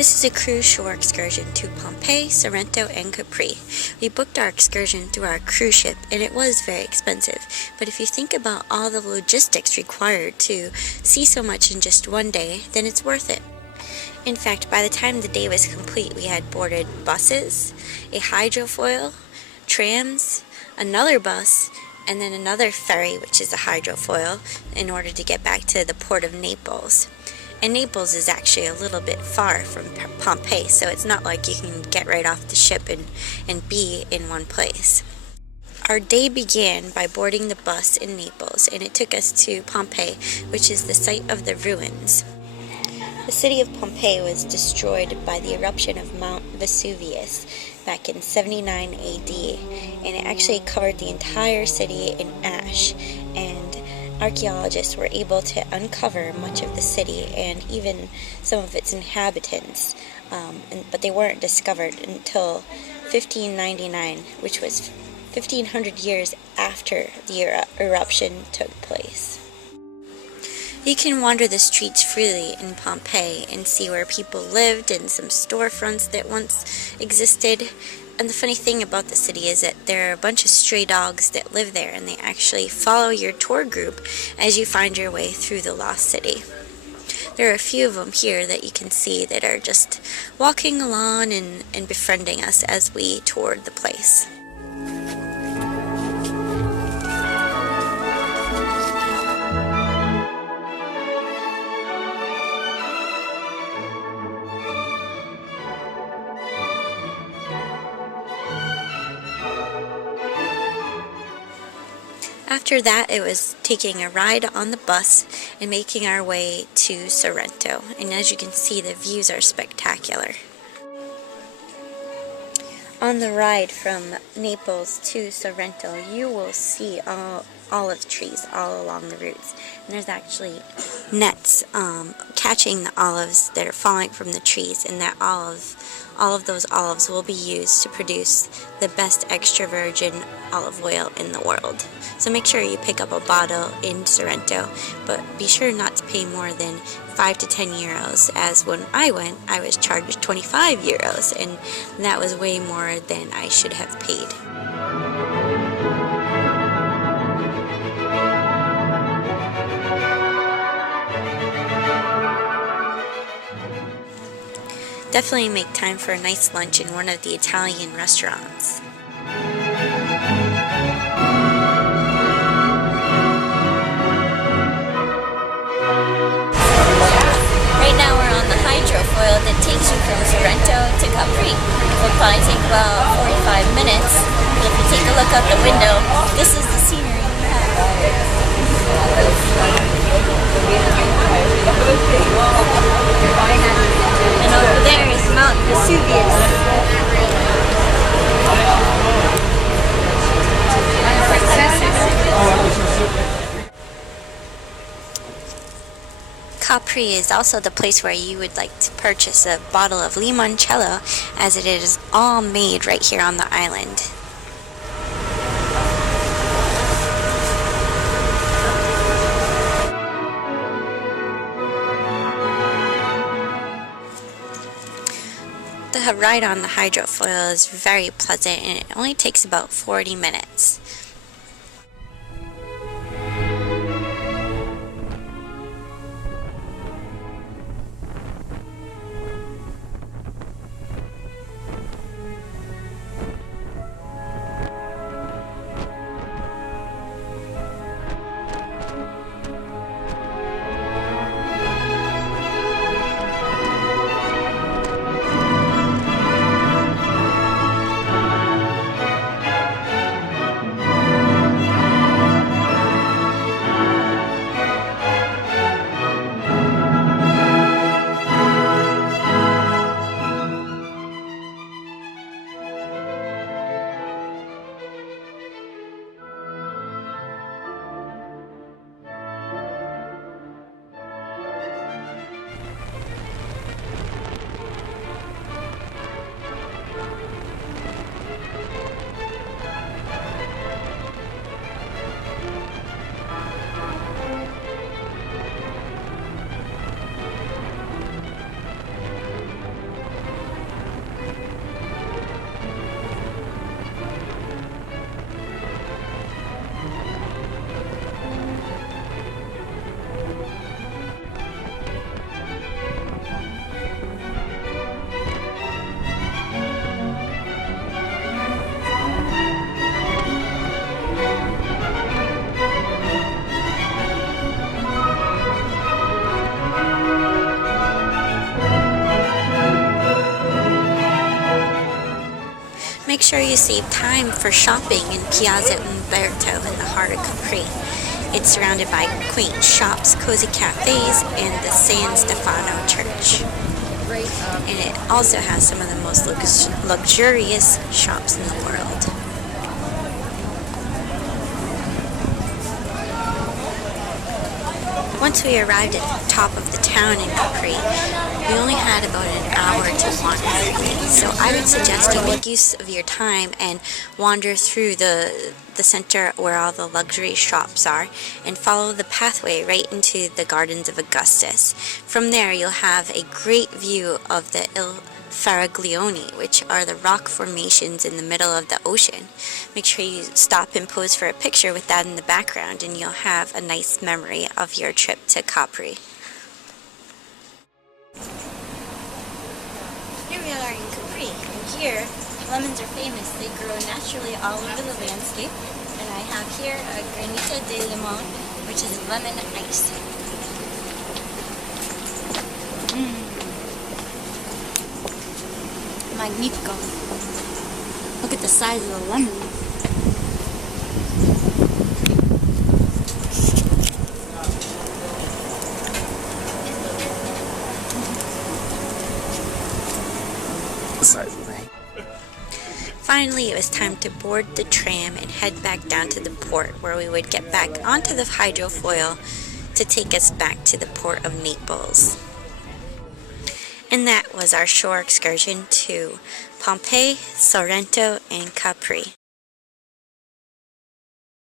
This is a cruise shore excursion to Pompeii, Sorrento, and Capri. We booked our excursion through our cruise ship, and it was very expensive. But if you think about all the logistics required to see so much in just one day, then it's worth it. In fact, by the time the day was complete, we had boarded buses, a hydrofoil, trams, another bus, and then another ferry, which is a hydrofoil, in order to get back to the port of Naples. And Naples is actually a little bit far from Pompeii, so it's not like you can get right off the ship and be in one place. Our day began by boarding the bus in Naples, and it took us to Pompeii, which is the site of the ruins. The city of Pompeii was destroyed by the eruption of Mount Vesuvius back in 79 AD, and it actually covered the entire city in ash, and archaeologists were able to uncover much of the city and even some of its inhabitants, but they weren't discovered until 1599, which was 1500 years after the eruption took place. You can wander the streets freely in Pompeii and see where people lived and some storefronts that once existed. And the funny thing about the city is that there are a bunch of stray dogs that live there, and they actually follow your tour group as you find your way through the lost city. There are a few of them here that you can see that are just walking along and befriending us as we toured the place. After that, it was taking a ride on the bus and making our way to Sorrento. And as you can see, the views are spectacular. On the ride from Naples to Sorrento, you will see olive trees all along the routes. And there's actually nets catching the olives that are falling from the trees, and that all of those olives will be used to produce the best extra virgin olive oil in the world. So make sure you pick up a bottle in Sorrento, but be sure not to pay more than 5 to 10 euros, as when I went, I was charged 25 euros, and that was way more than I should have paid. Definitely make time for a nice lunch in one of the Italian restaurants. Right now we're on the hydrofoil that takes you from Sorrento to Capri. It'll probably take about 45 minutes, but if you take a look out the window, this is the scenery we have. And over there is Mount Vesuvius. Capri is also the place where you would like to purchase a bottle of limoncello, as it is all made right here on the island. The ride on the hydrofoil is very pleasant, and it only takes about 40 minutes. make sure you save time for shopping in Piazza Umberto in the heart of Capri. It's surrounded by quaint shops, cozy cafes, and the San Stefano Church. And it also has some of the most luxurious shops in the world. Once we arrived at the top of the town in Capri, we only had about an hour to wander. So I would suggest you make use of your time and wander through the center where all the luxury shops are and follow the pathway right into the Gardens of Augustus. From there you'll have a great view of the Faraglione, which are the rock formations in the middle of the ocean. Make sure you stop and pose for a picture with that in the background and you'll have a nice memory of your trip to Capri. Here we are in Capri, and here lemons are famous. They grow naturally all over the landscape, and I have here a granita de limon, which is lemon ice. Magnifico. Look at the size of the lemon. The size of the Finally, it was time to board the tram and head back down to the port, where we would get back onto the hydrofoil to take us back to the port of Naples. And that was our shore excursion to Pompeii, Sorrento, and Capri.